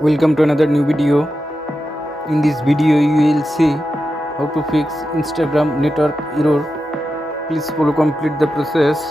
Welcome to another new video. In this video you will see how to fix Instagram network error. Please follow complete the process.